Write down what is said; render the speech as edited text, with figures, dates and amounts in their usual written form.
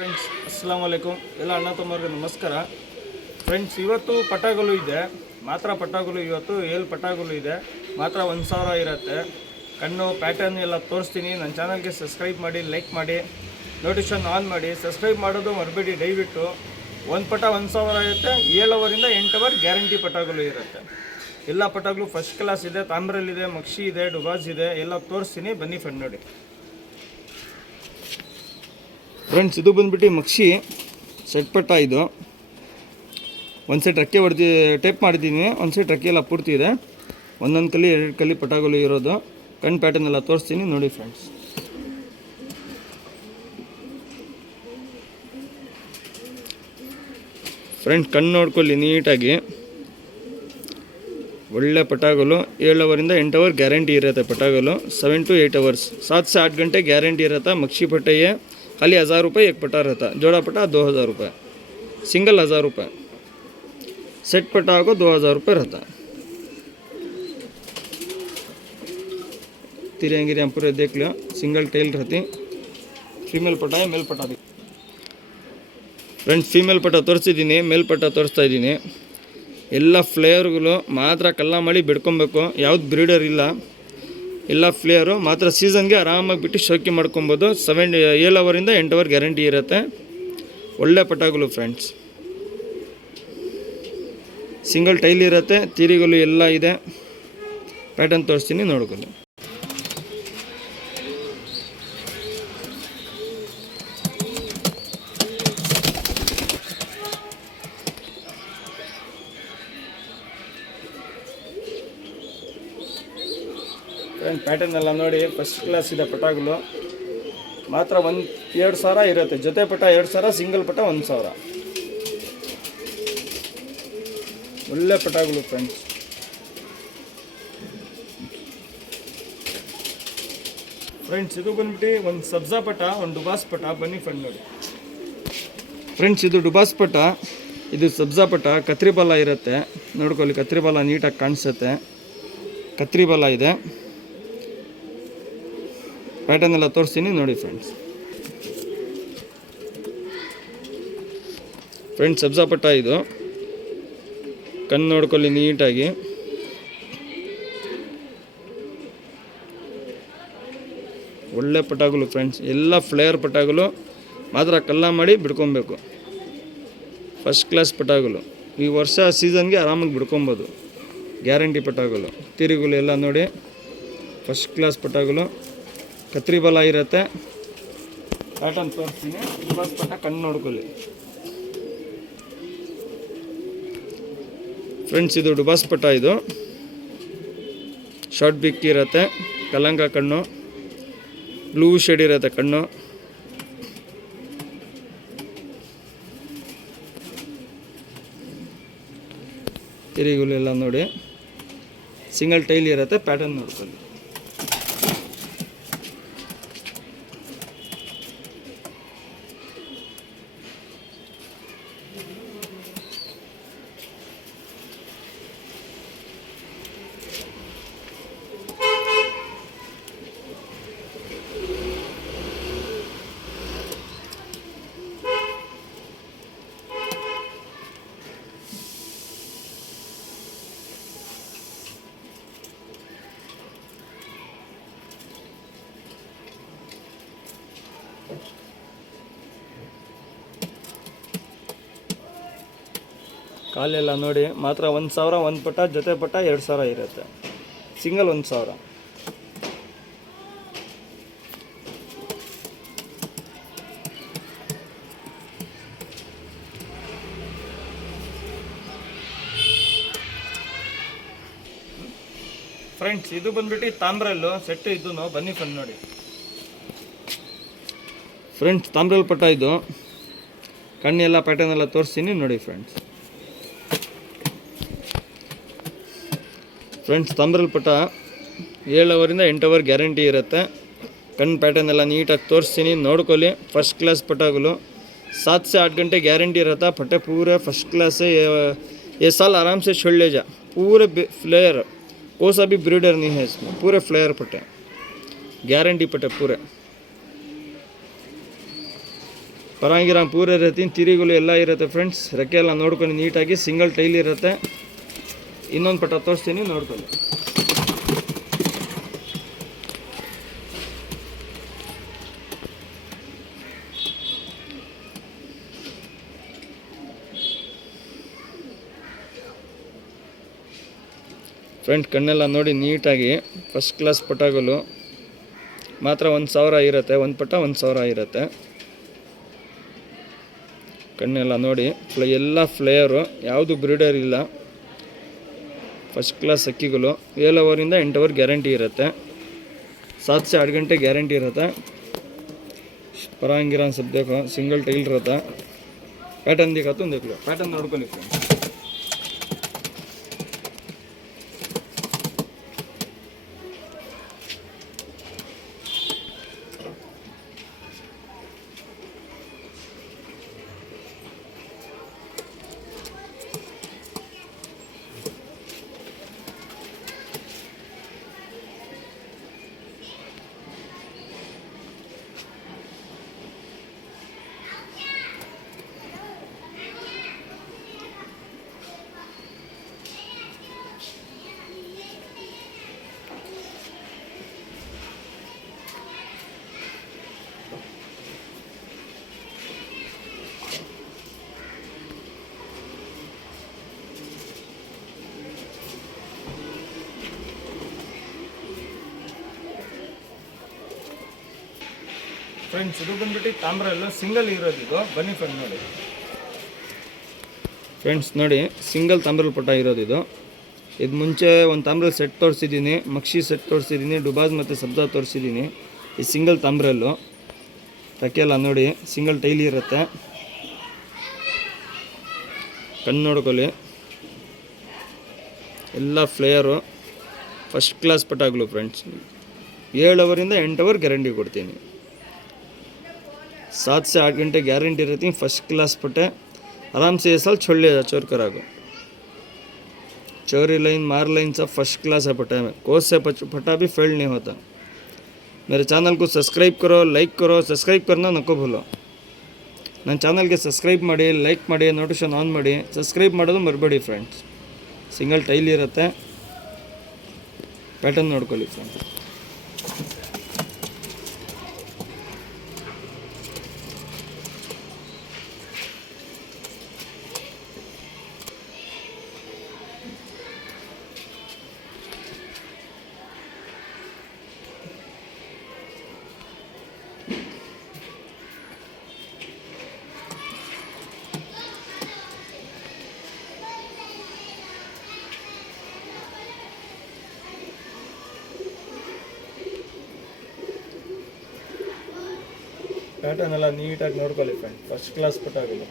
Friends ಅಸ್ಸಲಾಮು ಅಲೈಕುಮ್ ಎಲ್ಲ ಅಣ್ಣ ತಮ್ಮವ್ರಿಗೆ ನಮಸ್ಕಾರ. ಫ್ರೆಂಡ್ಸ್, ಇವತ್ತು ಪಟಾಗಳು ಇದೆ, ಮಾತ್ರ ಪಟಾಗಳು. ಇವತ್ತು 7 ಪಟಾಗಳು ಇದೆ, ಮಾತ್ರ 1000 ಇರುತ್ತೆ. ಕಣ್ಣು ಪ್ಯಾಟರ್ನ್ ಎಲ್ಲ ತೋರಿಸ್ತೀನಿ. ನನ್ನ ಚಾನಲ್ಗೆ ಸಬ್ಸ್ಕ್ರೈಬ್ ಮಾಡಿ, ಲೈಕ್ ಮಾಡಿ, ನೋಟಿಫಿಕೇಷನ್ ಆನ್ ಮಾಡಿ. ಸಬ್ಸ್ಕ್ರೈಬ್ ಮಾಡೋದು ಮರಬೇಡಿ ದಯವಿಟ್ಟು. ಒಂದು ಪಟ 1000 ಇರುತ್ತೆ. 7 ಅವರಿಂದ 8 ಅವರ್ ಗ್ಯಾರಂಟಿ ಪಟಾಗಳು ಇರುತ್ತೆ. ಎಲ್ಲ ಪಟಾಗಳು ಫಸ್ಟ್ ಕ್ಲಾಸ್ ಇದೆ. ತಾಮ್ರಲ್ಲಿದೆ, ಮಕ್ಷಿ ಇದೆ, ಡುಬಾಸ್ ಇದೆ, ಎಲ್ಲ ತೋರಿಸ್ತೀನಿ, ಬನ್ನಿ ಫ್ರೆಂಡ್ ನೋಡಿ. ಫ್ರೆಂಡ್ಸ್, ಇದು ಬಂದುಬಿಟ್ಟು ಮಕ್ಷಿ ಸೆಟ್ ಪಟ್ಟ. ಇದು ಒಂದು ಸೆಟ್ ರಕ್ಕೆ ಹೊಡೆದು ಟೇಪ್ ಮಾಡಿದ್ದೀನಿ, ಒಂದು ಸೆಟ್ ರಕ್ಕೆ ಎಲ್ಲ ಪೂರ್ತಿ ಇದೆ. ಒಂದೊಂದು ಕಲ್ಲಿ 2 ಕಲ್ಲಿ ಪಟಾಗಳು ಇರೋದು. ಕಣ್ಣು ಪ್ಯಾಟರ್ನ್ ಎಲ್ಲ ತೋರಿಸ್ತೀನಿ ನೋಡಿ ಫ್ರೆಂಡ್ಸ್. ಫ್ರೆಂಡ್ಸ್, ಕಣ್ಣು ನೋಡ್ಕೊಳ್ಳಿ ನೀಟಾಗಿ. ಒಳ್ಳೆ ಪಟಾಗಳು. 7 ಅವರಿಂದ 8 ಅವರ್ ಗ್ಯಾರಂಟಿ ಇರುತ್ತೆ ಪಟಾಗಳು. 7 to 8 ಅವರ್स 7 से 8 घंटे गारंटी रहता. मच्छी पट्टे है खाली 1000 रुपये एक पटा रहता. जोड़ा पटा 2000 रुपये, सिंगल 1000 रुपये, सेट पटा को 2000 रुपये रहता. तिरंगी पूरे देख लो. सिंगल टेल रहती. फीमेल पटा है, मेल पटा. ಫ್ರೆಂಡ್ಸ್, ಫೀಮೇಲ್ ಪಟ ತೋರಿಸಿದ್ದೀನಿ, ಮೇಲ್ ಪಟ ತೋರಿಸ್ತಾ ಇದ್ದೀನಿ. ಎಲ್ಲ ಫ್ಲೇಯರ್ಗಳು ಮಾತ್ರ ಕಲ್ಲ ಮಾಡಿ ಬಿಡ್ಕೊಬೇಕು. ಯಾವ್ದು ಬ್ರೀಡರ್ ಇಲ್ಲ, ಎಲ್ಲ ಫ್ಲೇಯರು ಮಾತ್ರ. ಸೀಸನ್ಗೆ ಆರಾಮಾಗಿ ಬಿಟ್ಟು ಶೋಕಿ ಮಾಡ್ಕೊಬೋದು. 7 ಅವರಿಂದ 8 ಅವರ್ ಗ್ಯಾರಂಟಿ ಇರುತ್ತೆ. ಒಳ್ಳೆ ಪಟಾಗಳು ಫ್ರೆಂಡ್ಸ್. ಸಿಂಗಲ್ ಟೈಲ್ ಇರುತ್ತೆ, ತೀರಿಗಳು ಎಲ್ಲ ಇದೆ. ಪ್ಯಾಟರ್ನ್ ತೋರಿಸ್ತೀನಿ ನೋಡ್ಕೊಳ್ಳಿ. ಫ್ರೆಂಡ್, ಪ್ಯಾಟರ್ನ್ ಎಲ್ಲ ನೋಡಿ, ಫಸ್ಟ್ ಕ್ಲಾಸ್ ಇದೆ ಪಟಾಗಳು. ಮಾತ್ರ 2,000 ಇರುತ್ತೆ. ಜೊತೆ ಪಟ 2,000, ಸಿಂಗಲ್ ಪಟ 1,000. ಒಳ್ಳೆ ಪಟಾಗಳು ಫ್ರೆಂಡ್ಸ್. ಫ್ರೆಂಡ್ಸ್, ಇದು ಬಂದ್ಬಿಟ್ಟು ಒಂದು ಸಬ್ಜಾ ಪಟ, ಒಂದು ಡುಬಾಸ್ ಪಟ. ಬನ್ನಿ ಫ್ರೆಂಡ್ ನೋಡಿ. ಫ್ರೆಂಡ್ಸ್, ಇದು ಡುಬಾಸ್ ಪಟ, ಇದು ಸಬ್ಜಾ ಪಟ. ಕತ್ರಿ ಬಾಲ ಇರುತ್ತೆ ನೋಡ್ಕೊಳ್ಳಿ. ಕತ್ರಿ ಬಾಲ ನೀಟಾಗಿ ಕಾಣಿಸುತ್ತೆ. ಕತ್ರಿ ಬಾಲ ಇದೆ. ಪ್ಯಾಟರ್ನ್ ಎಲ್ಲ ತೋರಿಸ್ತೀನಿ ನೋಡಿ ಫ್ರೆಂಡ್ಸ್. ಫ್ರೆಂಡ್ಸ್, ಸಬ್ಜಾ ಪಟ್ಟ ಇದು. ಕಣ್ಣು ನೋಡ್ಕೊಳ್ಳಿ ನೀಟಾಗಿ. ಒಳ್ಳೆ ಪಟಾಗಳು ಫ್ರೆಂಡ್ಸ್. ಎಲ್ಲ ಫ್ಲೇಯರ್ ಪಟಾಗಳು ಮಾತ್ರ ಕಲ್ಲ ಮಾಡಿ ಬಿಡ್ಕೊಬೇಕು. First class ಪಟಾಗಳು. ಈ ವರ್ಷ ಸೀಸನ್ಗೆ ಆರಾಮಾಗಿ ಬಿಡ್ಕೊಬೋದು. ಗ್ಯಾರಂಟಿ ಪಟಾಗಳು. ತಿರುಗುಲು ಎಲ್ಲ ನೋಡಿ, ಫಸ್ಟ್ ಕ್ಲಾಸ್ ಪಟಾಗಳು. ಕತ್ರಿ ಬಲ ಇರುತ್ತೆ. ಪ್ಯಾಟರ್ನ್ ತೋರಿಸ್ತೀನಿ. ಡುಬಾಸ್ ಪಟ ಕಣ್ಣು ನೋಡ್ಕೊಳ್ಳಿ ಫ್ರೆಂಡ್ಸ್. ಇದು ಡುಬಾಸ್ ಪಟ. ಇದು ಶಾರ್ಟ್ ಬಿಕ್ ಇರುತ್ತೆ. ಕಲಂಕ ಕಣ್ಣು, ಬ್ಲೂ ಶೇಡ್ ಇರುತ್ತೆ ಕಣ್ಣು. ತಿರುಗುಲು ಎಲ್ಲ ನೋಡಿ. ಸಿಂಗಲ್ ಟೈಲ್ ಇರುತ್ತೆ. ಪ್ಯಾಟರ್ನ್ ನೋಡ್ಕೊಳ್ಳಿ. ಕಾಲೆಲ್ಲ ನೋಡಿ. ಮಾತ್ರ 1,000 ಒಂದು ಪಟ, ಜೊತೆ ಪಟ 2,000 ಇರುತ್ತೆ. ಸಿಂಗಲ್ 1,000. ಫ್ರೆಂಡ್ಸ್, ಇದು ಬಂದ್ಬಿಟ್ಟು ತಾಮ್ರಲ್ಲು ಸೆಟ್. ಇದು ಬನ್ನಿ ಫ್ರೆಂಡ್ ನೋಡಿ. ಫ್ರೆಂಡ್ಸ್, ತಾಮ್ರಲ್ ಪಟ ಇದು. ಕಣ್ಣೆಲ್ಲ ಪ್ಯಾಟರ್ನ್ ಎಲ್ಲ ತೋರಿಸ್ತೀನಿ ನೋಡಿ ಫ್ರೆಂಡ್ಸ್. ಫ್ರೆಂಡ್ಸ್, ತಾಮ್ರಲ್ ಪಟ 7 ಅವರಿಂದ 8 ಅವರ್ ಗ್ಯಾರಂಟಿ ಇರುತ್ತೆ. ಕಣ್ಣು ಪ್ಯಾಟರ್ನ್ ಎಲ್ಲ ನೀಟಾಗಿ ತೋರಿಸ್ತೀನಿ ನೋಡ್ಕೊಳ್ಳಿ. First class ಪಟಾಗಳು. 7 से 8 घंटे गारंटी रहता. पट्टे पूरे फर्स्ट क्लास है. ये साल आराम से छोड़ ले जा. पूरे फ्लेयर, कोई सा भी ब्रीडर नहीं है इसमें. पूरे फ्लेयर पट्टे, गारंटी पट्टे पूरे. ಪರಂಗಿರಂಗೆ ಪೂರ ಇರುತ್ತೆ, ತಿರಿಗಳು ಎಲ್ಲ ಇರುತ್ತೆ ಫ್ರೆಂಡ್ಸ್. ರೆಕ್ಕೆ ಎಲ್ಲ ನೋಡ್ಕೊಂಡು ನೀಟಾಗಿ ಸಿಂಗಲ್ ಟೈಲ್ ಇರುತ್ತೆ. ಇನ್ನೊಂದು ಪಟ ತೋರಿಸ್ತೀನಿ, ನೋಡ್ಕೊಳ್ಳಿ. ಫ್ರೆಂಡ್ ಕಣ್ಣೆಲ್ಲ ನೋಡಿ ನೀಟಾಗಿ ಫಸ್ಟ್ ಕ್ಲಾಸ್ ಪಟಗಳು. ಮಾತ್ರ 1000 ಇರುತ್ತೆ, ಒಂದು ಪಟ 1000 ಇರುತ್ತೆ. ಕಣ್ಣೆಲ್ಲ ನೋಡಿ ಎಲ್ಲ ಫ್ಲೇಯರು, ಯಾವುದು ಬ್ರೀಡರ್ ಇಲ್ಲ. First class ಅಕ್ಕಿಗಳು. 7 ಅವರಿಂದ 8 ಅವರ್ ಗ್ಯಾರಂಟಿ ಇರುತ್ತೆ. 7 से 8 घंटे ಗ್ಯಾರಂಟಿ ಇರುತ್ತೆ. ಪರಂಗಿರಾನ್ सब देखो, सिंगल टाइल रहता. पैटर्न दिखा तुम देख लो, पैटर्न ನೋಡ್ಕೊಳ್ಳಿ ಫ್ರೆಂಡ್ಸ್. ಫ್ರೆಂಡ್ಸ್ ಇದು ಬಂದ್ಬಿಟ್ಟು ತಾಮ್ರ ಎಲ್ಲ ಸಿಂಗಲ್ ಇರೋದು. ಇದು ಬನ್ನಿ ಫ್ರೆಂಡ್ ನೋಡಿ. ಫ್ರೆಂಡ್ಸ್ ನೋಡಿ, ಸಿಂಗಲ್ ತಾಮ್ರಲ್ಲಿ ಪಟ ಇರೋದು ಇದು. ಇದು ಮುಂಚೆ ಒಂದು ತಾಮ್ರಲ್ಲಿ ಸೆಟ್ ತೋರಿಸಿದ್ದೀನಿ, ಮಕ್ಷಿ ಸೆಟ್ ತೋರಿಸಿದ್ದೀನಿ, ಡುಬಾಜ್ ಮತ್ತು ಸಬ್ಜಾ ತೋರಿಸಿದ್ದೀನಿ. ಈ ಸಿಂಗಲ್ ತಾಮ್ರಲ್ಲು ತಕ್ಕೆಲ್ಲ ನೋಡಿ ಸಿಂಗಲ್ ಟೈಲಿ ಇರುತ್ತೆ. ಕಣ್ಣು ನೋಡ್ಕೊಳ್ಳಿ, ಎಲ್ಲ ಫ್ಲೇಯರು ಫಸ್ಟ್ ಕ್ಲಾಸ್ ಪಟಾಗ್ಲು ಫ್ರೆಂಡ್ಸ್. 7 ಅವರಿಂದ 8 ಅವರ್ ಗ್ಯಾರಂಟಿ ಕೊಡ್ತೀನಿ. 7 से 8 घंटे गारंटी रहती है. फर्स्ट क्लास पटे आराम से ये साल छोड़ लिया चोर करागो. चोरी लाइन मार लाइन सब फर्स्ट क्लास है पटा में. कोई से पटा भी फेल नहीं होता. मेरे चैनल को सब्सक्राइब करो, लाइक करो. सब्सक्राइब करना नको भूलो. ನನ್ನ ಚಾನಲ್ಗೆ ಸಬ್ಸ್ಕ್ರೈಬ್ ಮಾಡಿ, ಲೈಕ್ ಮಾಡಿ, ನೋಟಿಫಿಕೇಶನ್ ಆನ್ ಮಾಡಿ. ಸಬ್ಸ್ಕ್ರೈಬ್ ಮಾಡೋದು ಮರಿಬೇಡಿ ಫ್ರೆಂಡ್ಸ್. ಸಿಂಗಲ್ ಟೈಲ್ ಇರುತ್ತೆ. ಪ್ಯಾಟರ್ನ್ ನೋಡ್ಕೊಳ್ಳಿ ಫ್ರೆಂಡ್ಸ್. ಪ್ಯಾಟರ್ನ್ ಎಲ್ಲ ನೀಟಾಗಿ ನೋಡ್ಕೊಳ್ಳಿ ಫ್ರೆಂಡ್. First class ಪಟಾಗಳು.